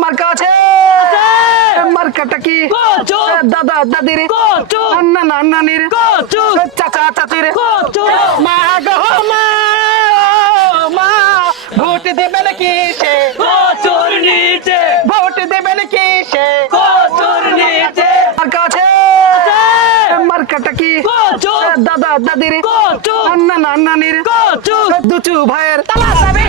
মার্কা আছে মার্কাটা কি দাদা দাদির নানা নানির চাচা চাচির মা গো মা মা ভোট দেবেন কিসে কচুর নিচে ভোট দেবেন কিসে কচুর নিচে মার্কা আছে মার্কাটা কি দাদা দাদির নানা নানির দুচু ভাইয়ের তালা চাবি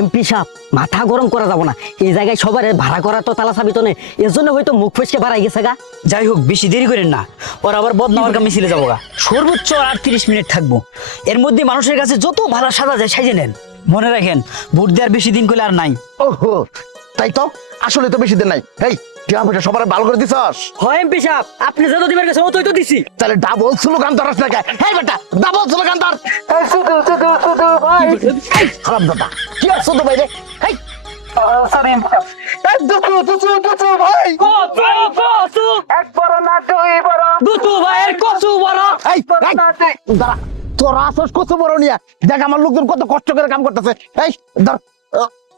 এমপি সাহেব মাথা গরম করা যাব না, এই জায়গায় সবার ভাড়া করা তো তালা চাবি তো নেই, এর জন্য হয়তো মুখ ফসকে বাড়াই গেছে গা। যাই হোক বেশি দেরি করেন না, ওর আবার বদনামার কামে মিছিলে যাবো গা। সর্বোচ্চ 38 মিনিট থাকবো, এর মধ্যে মানুষের কাছে যত ভালো সাজা যায় সাজে নেন। মনে রাখেন ভোট দেওয়ার বেশি দিন করলে আর নাই। ওহো তাই তো, আসলে তো বেশি দিন নাই। এই টিয়া সবার ভালো করে দিছস? হয় এমপি সাহেব, আপনি যত দিবেন গেছে অতই তো দিছি। তাহলে ডাবল স্লোগান ধরাস না কে? হেই বেটা ডাবল স্লোগান ধর। শুধু শুধু শুধু ভাই খারাপ দাদা কি আর শুধু ভাই রে। হেই সরি দুচু দুচু দুচু ভাই এক বড় না দুই বড় দুচু ভাইয়ের কচু বড় এই দাঁড়া, তোরা আসস কত বড় নিয়া দেখ আমার লোকজন কত কষ্ট করে কাম করতেছে। এই ধর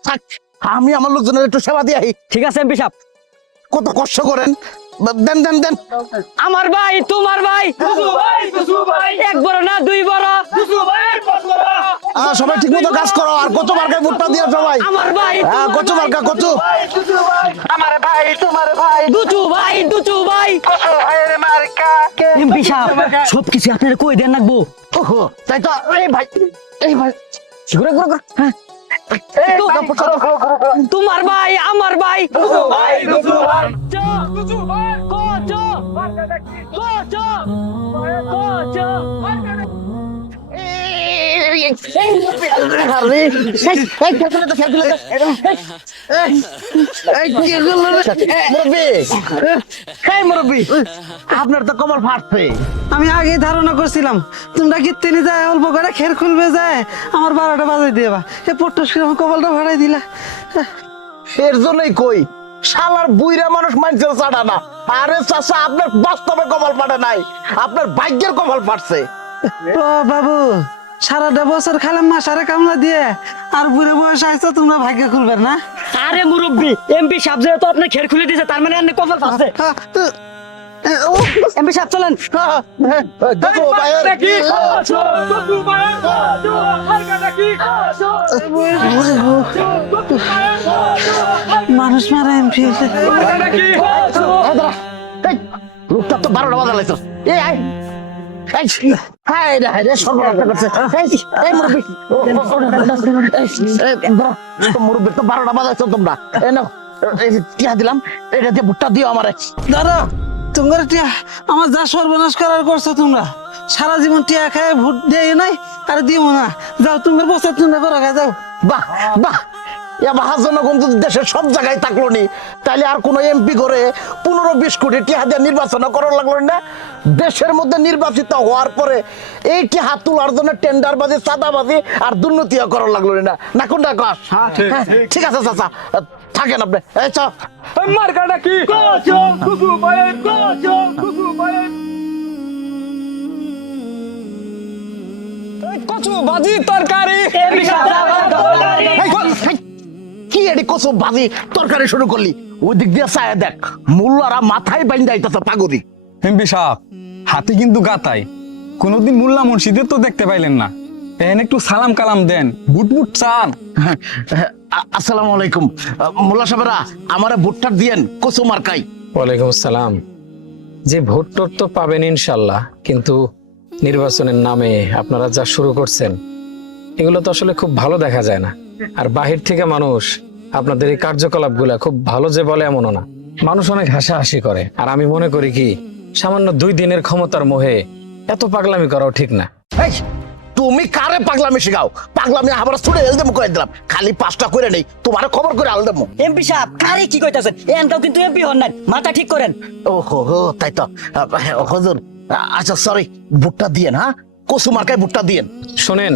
থাক, আমি আমার লোকজনের একটু সেবা দিয়ে আহি। ঠিক আছে এমপি সাহেব। কত কষ্ট করেন, দেন দেন দেন। আমার ভাই তোমার ভাই দুচু ভাই এক বড় না দুই বড় দুচু ভাইয়ের কচু বড় সবাই ঠিক মতো কাজ করো আর কত মার্কায় ভোটটা দিও সবাই। আমার ভাই কত মার্কা কত? আমার ভাই তোমার ভাই দুচু ভাই কত ভাইয়ের মার্কা কে এমপি সাহেব সবকিছু আপনার কই দেন রাখবো। ওহো তাই তো। এই ভাই এই ভাই ঘুরে ঘুরে ঘুরে। হ্যাঁ তোমার ভাই আমার ভাই দুচু ভাই কচু আপনার তো কমর ফাটছে। আমি আগেই ধারণা করছিলাম তোমরা গিত্তিনি যায় অল্প করে খের খুলবে যায় আমার 12টা বাজাই দিবা এ পট্টস করে আমার কপালটা ভাড়াই দিলা। এর জন্যই কই শালার বুইরা মানুষ মানছিল ছাড়া না। আরে চাচা আপনার বাস্তবে কপাল ফাটে নাই, আপনার ভাগ্যের কপাল ফাটছে। ও বাবু সারাটা বছর খালাম মাসারে কামলা দিয়ে আর বুড়ে বয়স আইছো তোমরা ভাগ্য খুলবে না। আরে মুরব্বি এমপি সাহেব যেহেতু আপনি খের খুলে দিয়েছে তার মানে আপনি কপাল পাচ্ছে। এমপি সাহেব চলেন। দেখো ভাইয়ের মানুষ মারা এমপি লোকটা তো 12টা বাজা লাগছে। এই আয় এই হায় রে হায় রে সর্বনাশ করছে। এই মুরব্বি মুরব্বি তো 12টা বাজাইছো তোমরা। এই নাও টিয়া দিলাম, এটা দিয়ে ভুট্টা দিও আমারে। দাদা তোমরা টিয়া আমার যা সর্বনাশ করার করছো তোমরা সারা জীবন টিয়া খায় ভোট দিয়ে নাই আর দিও না। যাও তোমার বছর তোমরা করো যাও। বাহ বাহ, মহাজনগণ যদি দেশের সব জায়গায় থাকলো নি তাহলে আর কোন এমপি করে 15-20 কোটি টিহা দিয়ে নির্বাচন করার লাগলো না। দেশের মধ্যে নির্বাচিত হওয়ার পরে এই টিহা তোলার জন্য টেন্ডারবাজি চাঁদাবাজি আর দুর্নীতিও করার লাগলো না। না কোনটা কস? ঠিক আছে চাচা থাকেন আপনি। এই চ মার্কাটা কি দুচু ভাইয়ের দুচু ভাইয়ের কচু ভাজি তরকারি কি এটি কচু ভাজি তরকারি শুরু করলি? ওই দিক দিয়ে চায় দেখ মোল্লারা মাথায় বাইন্দা আইতাছে পাগড়ি। এমপি সাহেব হাতি কিন্তু গাতাই, কোনদিন মোল্লা মুর্শিদের তো দেখতে পাইলেন না, এখানে একটু সালাম কালাম দেন, বুট বুট চান। আসসালামু আলাইকুম মোল্লা সাহেবরা, আমারে ভুট্টা দিয়েন কচু মার্কাই। ওয়ালাইকুম আসসালাম। যে ভোট টোট তো পাবেন ইনশাল্লাহ, কিন্তু নির্বাচনের নামে আপনারা যা শুরু করছেন এগুলো তো আসলে খুব ভালো দেখা যায় না। আর বাহির থেকে মানুষ আপনাদের এই কার্যকলাপগুলা খুব ভালো যে বলে এমনও না, মানুষ অনেক হাসাহাসি করে। আর আমি মনে করি কি সামান্য 2 দিনের ক্ষমতার মোহে এত পাগলামি করাও ঠিক না। এই তুমি কারে পাগলামি শিখাও? পাগলামি আবার ছুড়ে এলদেম করে দিলাম, খালি 5টা করে নেই তোমার খবর করে আলদেম। এমপি সাহেব কারে কি কইতাছেন? এনটাও কিন্তু এমপি হন নাই, মাথা ঠিক করেন। ও হো তাই তো হুজুর। আচ্ছা সরি, ভুট্টা দিয়েন। হ্যাঁ কচু মার্কায় ভুট্টা দিয়েন। শোনেন,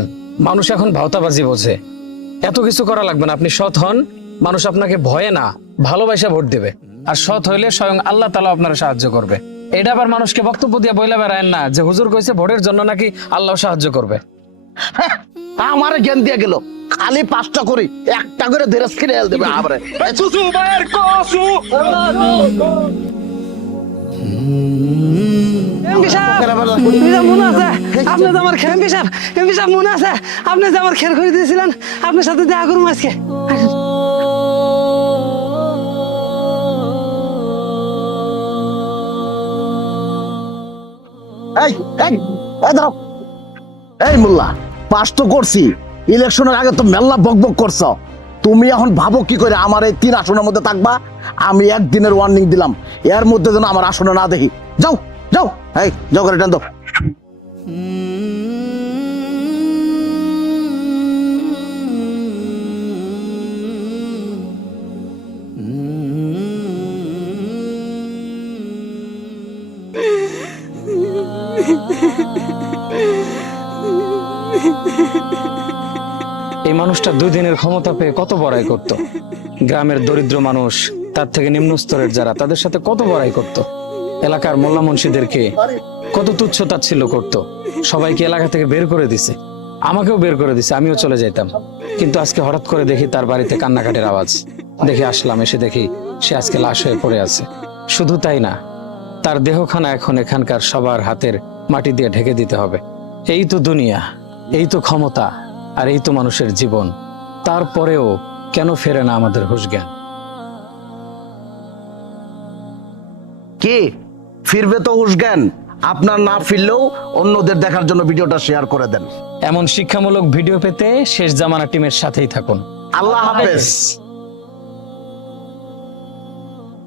মানুষ এখন ভাওতাবাজি বোঝে, এত কিছু করা লাগবে না। আপনি সৎ হন, মানুষ আপনাকে ভয়ে না ভালোবাসা ভোট দেবে। আর সৎ হইলে স্বয়ং আল্লাহ তাআলা আপনারা সাহায্য করবে। এটা আবার মানুষকে বক্তব্য দিয়ে বইলা বেড়ায়েন না যে হুজুর কইছে ভোটের জন্য নাকি আল্লাহ সাহায্য করবে। হ্যাঁ, আমার জ্ঞান দিয়ে গেল খালি 5টা করি একটা করে ধরে স্ক্রিনে দেবে আমারে এমপি সাহেব, তুমি যে মনে আছে আপনি যে আমার এমপি সাহেব মনে আছে আপনি যে আমার খের করে দিয়েছিলেন, আপনার সাথে দেখা করুন আজকে। এই এই এই দাঁড়াও। এই মোল্লা, পাস তো করছি, ইলেকশনের আগে তো মেল্লা বকবক করছো, তুমি এখন ভাবো কি করে আমার এই 3 আসনের মধ্যে থাকবা? আমি একদিনের ওয়ার্নিং দিলাম, এর মধ্যে যেন আমার আসনে না দেখি। যাও যাও, এই যাও করে টান দাও। এই মানুষটা 2 দিনের ক্ষমতা পেয়ে কত বড়াই করত। গ্রামের দরিদ্র মানুষ, তার থেকে নিম্ন স্তরের যারা, তাদের সাথে কত বড়াই করত। এলাকার মোল্লা মুন্সিদেরকে কত তুচ্ছ তাচ্ছিল্য করত। সবাইকে এলাকা থেকে বের করে দিছে, আমাকেও বের করে দিছে, আমিও চলে যাইতাম। কিন্তু আজকে হঠাৎ করে দেখি তার বাড়িতে কান্নাকাটির আওয়াজ। দেখে আসলাম, এসে দেখি সে আজকে লাশ হয়ে পড়ে আছে। শুধু তাই না, তার দেহখানা এখন এখানকার সবার হাতের মাটি দিয়ে ঢেকে দিতে হবে। এই তো দুনিয়া, এই তো ক্ষমতা, আর এই তো মানুষের জীবন। তারপরেও কেন ফেরে না আমাদের হুঁশ জ্ঞান? কি ফিরবে তো হুঁশ জ্ঞান? আপনার না ফিরলেও অন্যদের দেখার জন্য ভিডিওটা শেয়ার করে দেন। এমন শিক্ষামূলক ভিডিও পেতে শেষ জামানা টিমের সাথেই থাকুন। আল্লাহ হাফেজ।